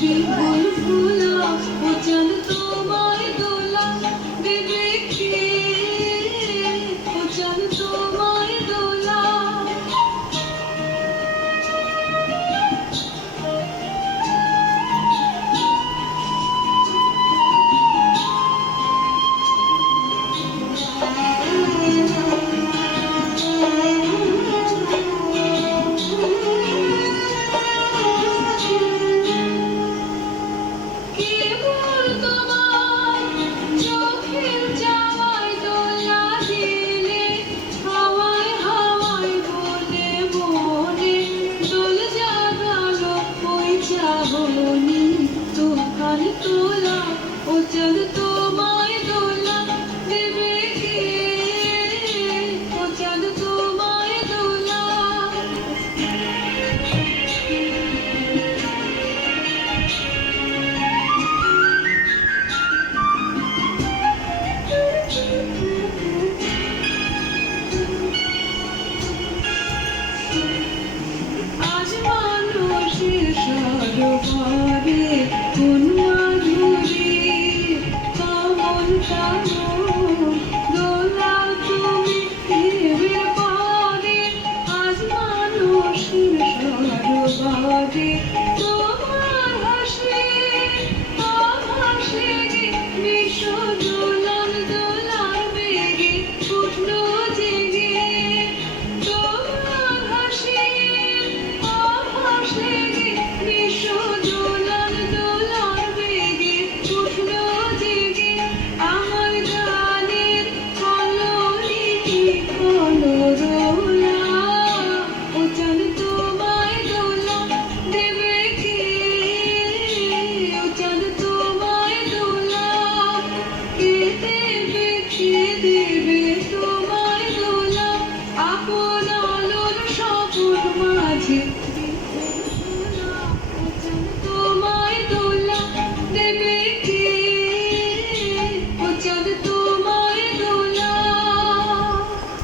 বিপুল ফুলা ও চাঁদ তোমায় দোলা দেবে কে ও চাঁদ তোমায় দোলা তোলা ও চাঁদ তোমায় দোলা দেবে কে ও চাঁদ তোমায় দোলা আজ মানুষের সরোবরে কোন মাধুরী কমল কানন দোলাও তুমি দেবে পরে আজ মানুষের সরোবরে তোমার হাসি আভাসে বিশ্ব দোলন দোলার বেগে উঠলো জেগে তোমার হাসি আভাসে বিশ্ব দোলন দোলার বেগে উঠলো জেগে আমার গানের কলরীতি কলরোলা ও চাঁদ তোমায় দোলা দেবে কে ও চাঁদ তোমায় দোলা কে দেবে তোমায় দোলা আপন আলোর স্বপন মাঝে